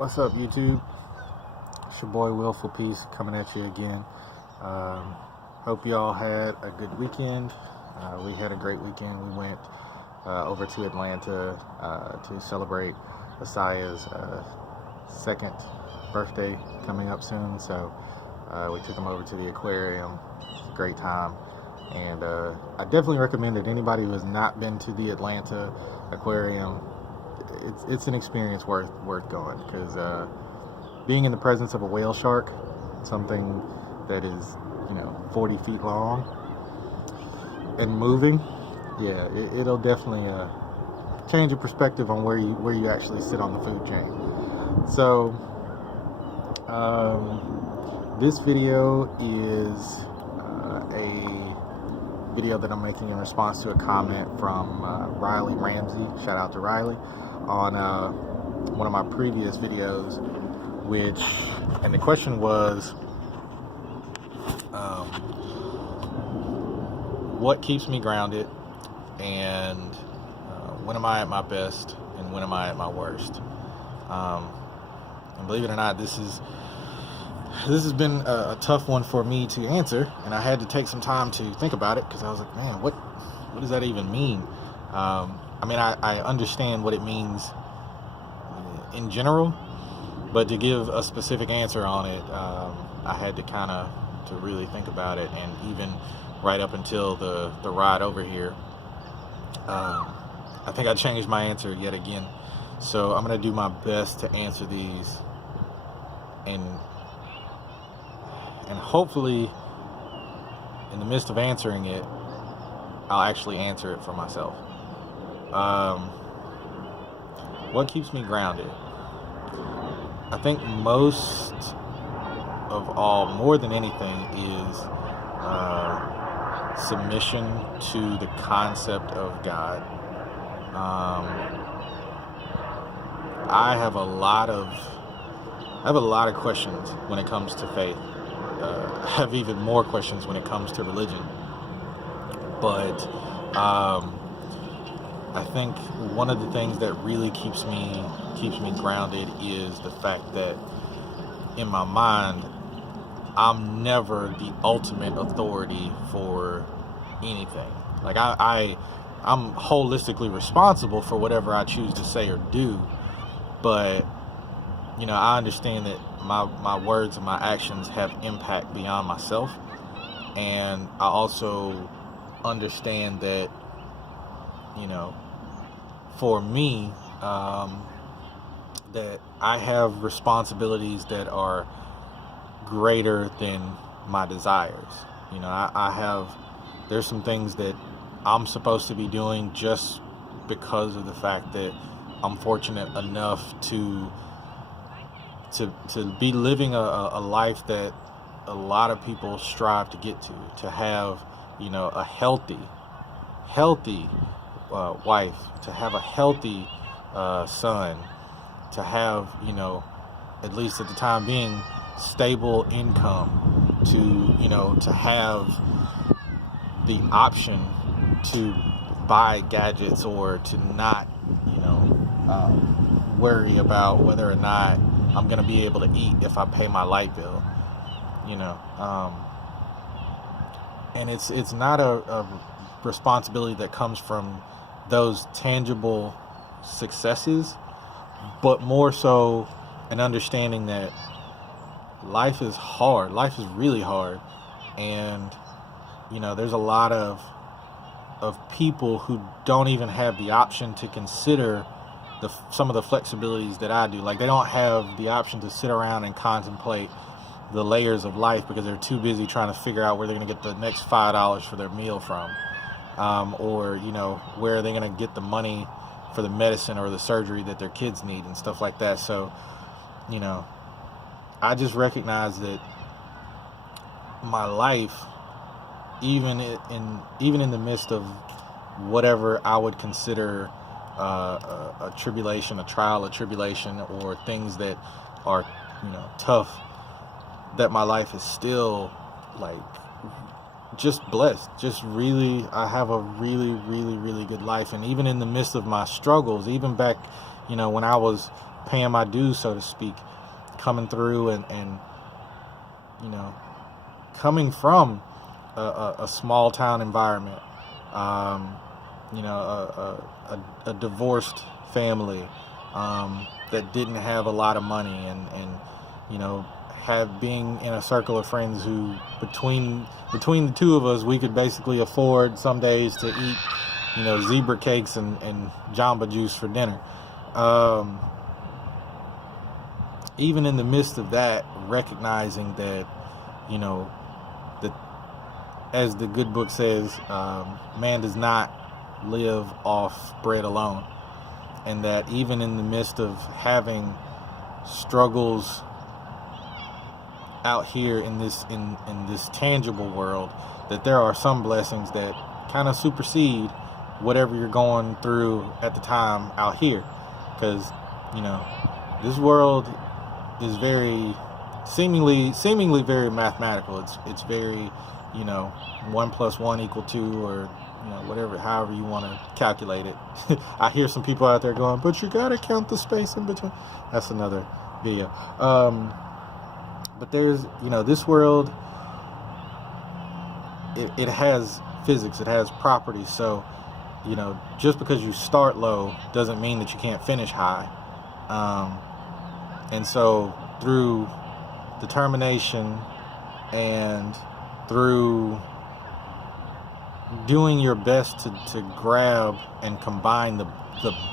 What's up, YouTube? It's your boy Willful Peace coming at you again. Hope you all had a good weekend. We had a great weekend. We went over to Atlanta to celebrate Messiah's second birthday coming up soon. So we took him over to the aquarium. It was a great time. And I definitely recommend that anybody who has not been to the Atlanta aquarium, it's an experience worth going, because being in the presence of a whale shark, something that is 40 feet long and moving, yeah, it'll definitely change your perspective on where you actually sit on the food chain. So this video is a video that I'm making in response to a comment from Riley Ramsey. Shout out to Riley on one of my previous videos, and the question was, what keeps me grounded, and when am I at my best, and when am I at my worst? And believe it or not, this has been a tough one for me to answer, and I had to take some time to think about it, because I was like, man, what does that even mean? I understand what it means in general, but to give a specific answer on it, I had to to really think about it, and even right up until the ride over here, I think I changed my answer yet again. So I'm going to do my best to answer these, and hopefully in the midst of answering it, I'll actually answer it for myself. What keeps me grounded? I think most of all, more than anything, is submission to the concept of God. I have a lot of questions when it comes to faith. I have even more questions when it comes to religion. But I think one of the things that really keeps me grounded is the fact that in my mind, I'm never the ultimate authority for anything. Like I'm holistically responsible for whatever I choose to say or do, but I understand that my words and my actions have impact beyond myself, and I also understand that for me, that I have responsibilities that are greater than my desires. There's some things that I'm supposed to be doing just because of the fact that I'm fortunate enough to be living a life that a lot of people strive to get to have a healthy wife, to have a healthy son, to have at least at the time being stable income, to have the option to buy gadgets, or to not worry about whether or not I'm going to be able to eat if I pay my light bill, and it's not a responsibility that comes from those tangible successes, but more so an understanding that life is hard. Life is really hard, and there's a lot of people who don't even have the option to consider some of the flexibilities that I do. Like, they don't have the option to sit around and contemplate the layers of life because they're too busy trying to figure out where they're going to get the next $5 for their meal from, or where are they going to get the money for the medicine or the surgery that their kids need and stuff like that. So I just recognize that my life, even in the midst of whatever I would consider a tribulation, a trial, a tribulation, or things that are tough, that my life is still just blessed. Just really, I have a really, really, really good life. And even in the midst of my struggles, even back when I was paying my dues, so to speak, coming through and coming from a small town environment, a divorced family that didn't have a lot of money, and have being in a circle of friends who between the two of us, we could basically afford some days to eat zebra cakes and Jamba Juice for dinner. Even in the midst of that, recognizing that that, as the good book says, man does not live off bread alone, and that even in the midst of having struggles out here in this tangible world, that there are some blessings that kind of supersede whatever you're going through at the time out here, because this world is very seemingly very mathematical. It's very 1 + 1 = 2, or whatever, however you want to calculate it. I hear some people out there going, but you gotta count the space in between. That's another video. But there's this world, it has physics, it has properties. So just because you start low doesn't mean that you can't finish high. And so through determination and through doing your best to grab and combine the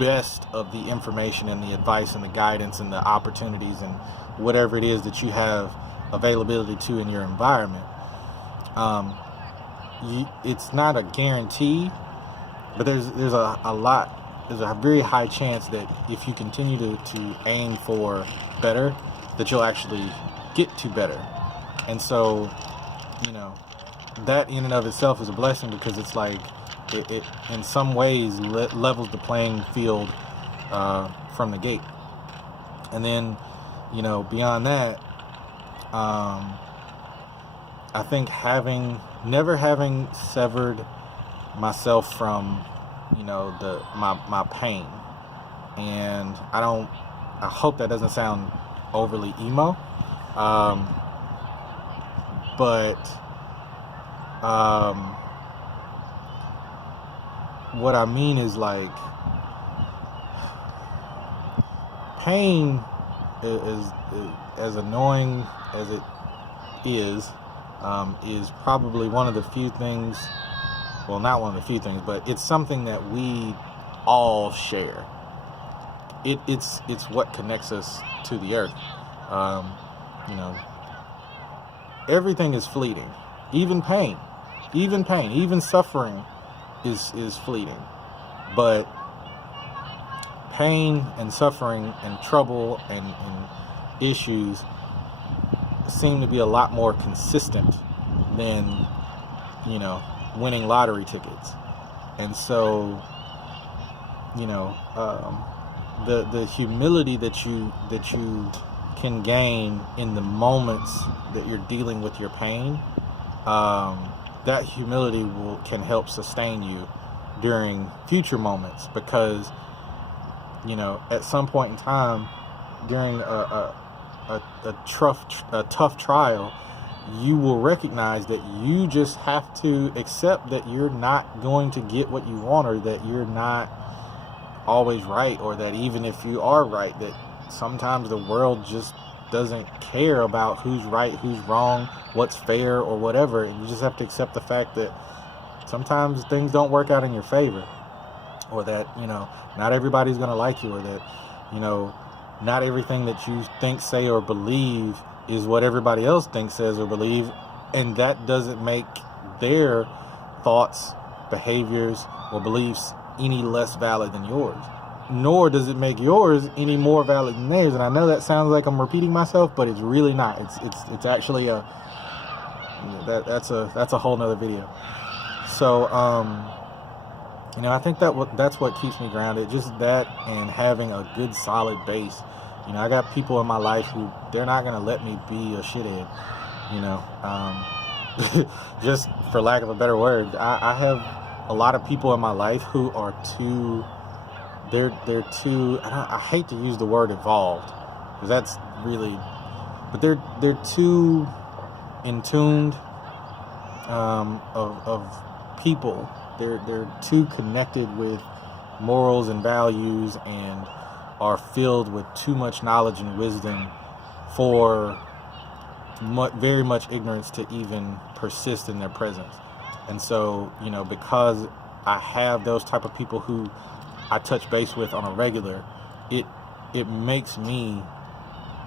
best of the information and the advice and the guidance and the opportunities and whatever it is that you have availability to in your environment, it's not a guarantee, but there's a very high chance that if you continue to aim for better, that you'll actually get to better. And so that in and of itself is a blessing, because it's like it in some ways levels the playing field from the gate. And then beyond that, I think never having severed myself from my pain, and I hope that doesn't sound overly emo, but what I mean is, like, pain is as annoying as it is probably one of the few things, well, not one of the few things, but it's something that we all share. It's what connects us to the earth. Everything is fleeting, even pain, even suffering is fleeting. But pain and suffering and trouble and issues seem to be a lot more consistent than winning lottery tickets. And so the humility that you can gain in the moments that you're dealing with your pain, that humility can help sustain you during future moments, because at some point in time during a tough trial, you will recognize that you just have to accept that you're not going to get what you want, or that you're not always right, or that even if you are right, that sometimes the world just doesn't care about who's right, who's wrong, what's fair, or whatever. And you just have to accept the fact that sometimes things don't work out in your favor, or that not everybody's going to like you, or that not everything that you think, say, or believe is what everybody else thinks, says, or believe, and that doesn't make their thoughts, behaviors, or beliefs any less valid than yours, nor does it make yours any more valid than theirs. And I know that sounds like I'm repeating myself, but it's really not. It's actually that's a whole nother video. So I think that's what keeps me grounded, just that, and having a good solid base. I got people in my life who they're not gonna let me be a shithead. Just for lack of a better word, I have a lot of people in my life who are too they're too. And I hate to use the word evolved, because that's really, but they're too in tuned of people. They're too connected with morals and values, and are filled with too much knowledge and wisdom for very much ignorance to even persist in their presence. And so, because I have those type of people who I touch base with on a regular, it makes me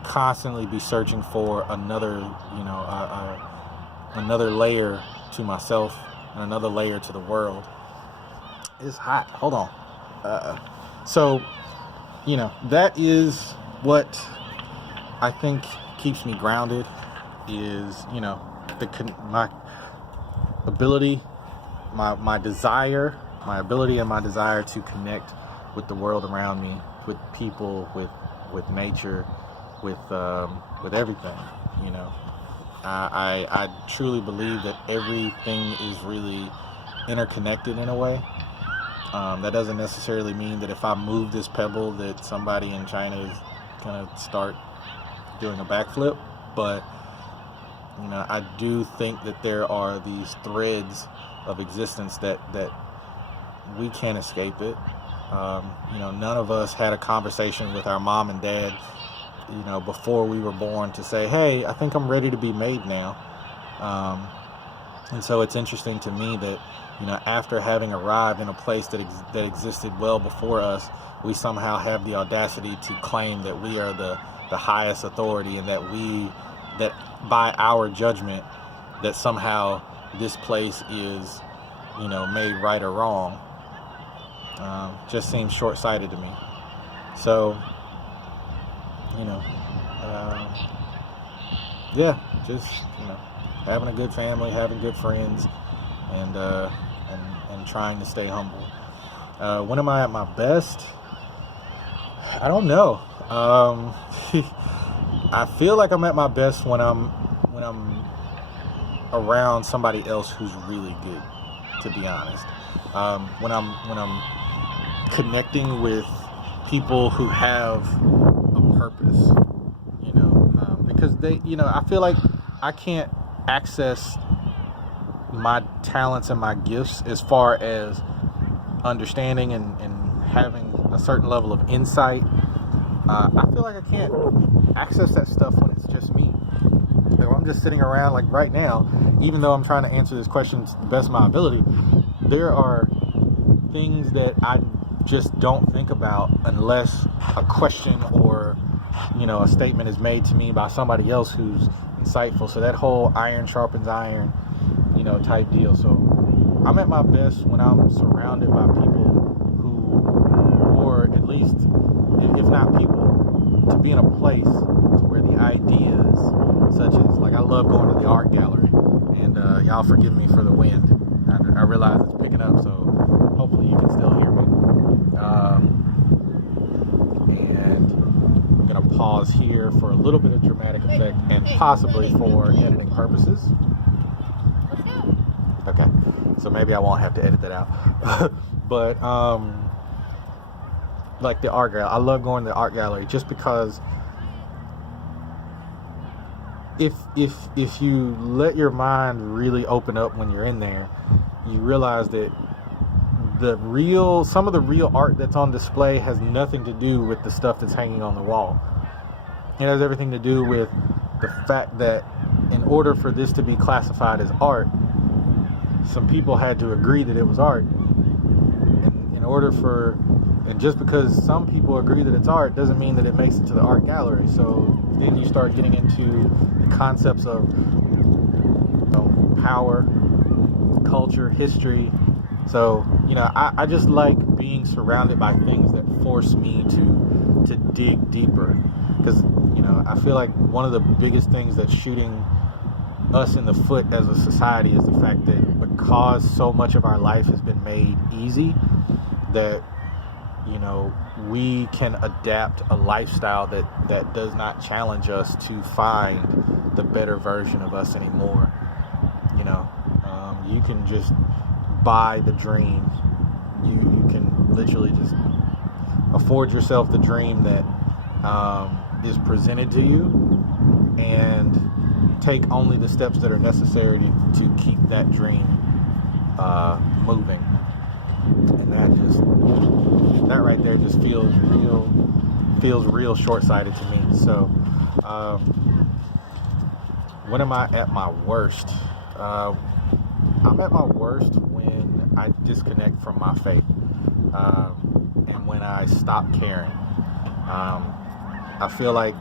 constantly be searching for another, another layer to myself and another layer to the world. It's hot. Hold on. So, that is what I think keeps me grounded, is, my ability, my desire, my ability and my desire to connect with the world around me, with people, with nature, with everything. I truly believe that everything is really interconnected in a way. That doesn't necessarily mean that if I move this pebble that somebody in China is gonna start doing a backflip, but I do think that there are these threads of existence that we can't escape it. None of us had a conversation with our mom and dad, before we were born to say, hey, I think I'm ready to be made now. And so it's interesting to me that, after having arrived in a place that existed well before us, we somehow have the audacity to claim that we are the highest authority, and that by our judgment, that somehow this place is, made right or wrong. Just seems short-sighted to me. So, just, having a good family, having good friends, and trying to stay humble. When am I at my best? I don't know. I feel like I'm at my best when I'm around somebody else who's really good, to be honest. When I'm connecting with people who have a purpose, because they, I feel like I can't access my talents and my gifts as far as understanding and having a certain level of insight. I feel like I can't access that stuff when it's just me. If I'm just sitting around like right now, even though I'm trying to answer this question to the best of my ability, there are things that I just don't think about unless a question or, a statement is made to me by somebody else who's insightful. So that whole iron sharpens iron, type deal. So I'm at my best when I'm surrounded by people who, or at least, if not people, to be in a place to where the ideas, such as, like, I love going to the art gallery, and y'all forgive me for the wind. I realize it's picking up, so hopefully you can still hear me. And I'm gonna pause here for a little bit of dramatic effect, and possibly for editing purposes. Okay, so maybe I won't have to edit that out. But like the art gallery, I love going to the art gallery just because if you let your mind really open up when you're in there, you realize that some of the real art that's on display has nothing to do with the stuff that's hanging on the wall. It has everything to do with the fact that in order for this to be classified as art, some people had to agree that it was art. And just because some people agree that it's art doesn't mean that it makes it to the art gallery. So then you start getting into the concepts of power, culture, history. So, I just like being surrounded by things that force me to dig deeper. Because, I feel like one of the biggest things that's shooting us in the foot as a society is the fact that because so much of our life has been made easy, that we can adapt a lifestyle that does not challenge us to find the better version of us anymore. You can just buy the dream. You can literally just afford yourself the dream that is presented to you, and take only the steps that are necessary to keep that dream moving. And that right there just feels real short-sighted to me. So when am I at my worst? I'm at my worst when I disconnect from my faith, and when I stop caring. I feel like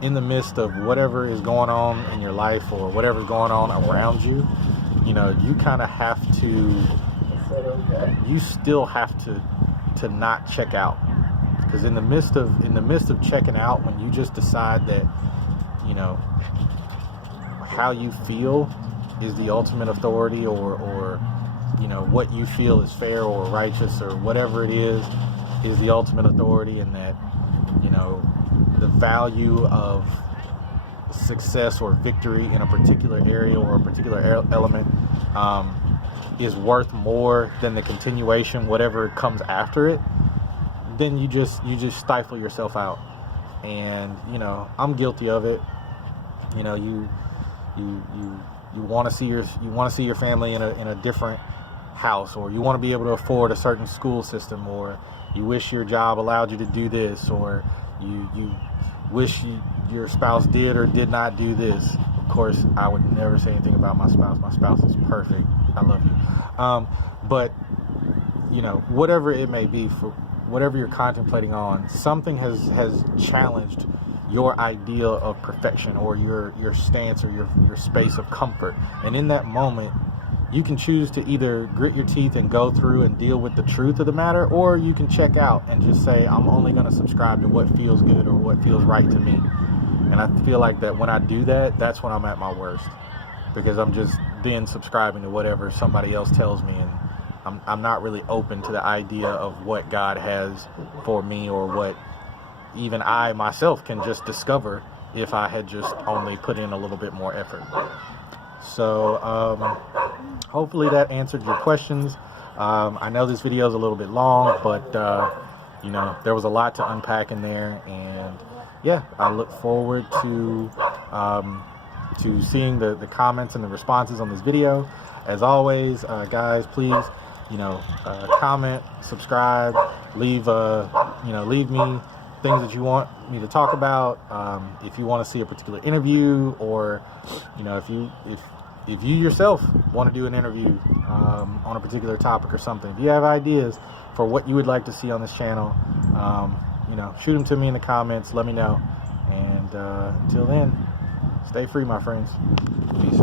in the midst of whatever is going on in your life or whatever's going on around you, you kind of have to, you still have to not check out. Because in the midst of checking out, when you just decide that, how you feel is the ultimate authority, or what you feel is fair or righteous or whatever it is the ultimate authority, and that, the value of success or victory in a particular area or a particular element is worth more than the continuation, whatever comes after it, then you just stifle yourself out. And I'm guilty of it. You want to see your family in a different house, or you want to be able to afford a certain school system, or you wish your job allowed you to do this, or you wish your spouse did or did not do this. Of course, I would never say anything about my spouse. My spouse is perfect. I love you. But whatever it may be, for whatever you're contemplating on, something has challenged your idea of perfection, or your stance, or your space of comfort. And in that moment, you can choose to either grit your teeth and go through and deal with the truth of the matter, or you can check out and just say, I'm only going to subscribe to what feels good or what feels right to me. And I feel like that when I do that, that's when I'm at my worst, because I'm just then subscribing to whatever somebody else tells me, and I'm not really open to the idea of what God has for me, or what even I myself can just discover if I had just only put in a little bit more effort. So hopefully that answered your questions. I know this video is a little bit long, but there was a lot to unpack in there, and yeah, I look forward to seeing the comments and the responses on this video. As always, guys, please comment, subscribe, leave me things that you want me to talk about. If you want to see a particular interview, or if you yourself want to do an interview on a particular topic or something, if you have ideas for what you would like to see on this channel, shoot them to me in the comments. Let me know. And until then, stay free, my friends. Peace.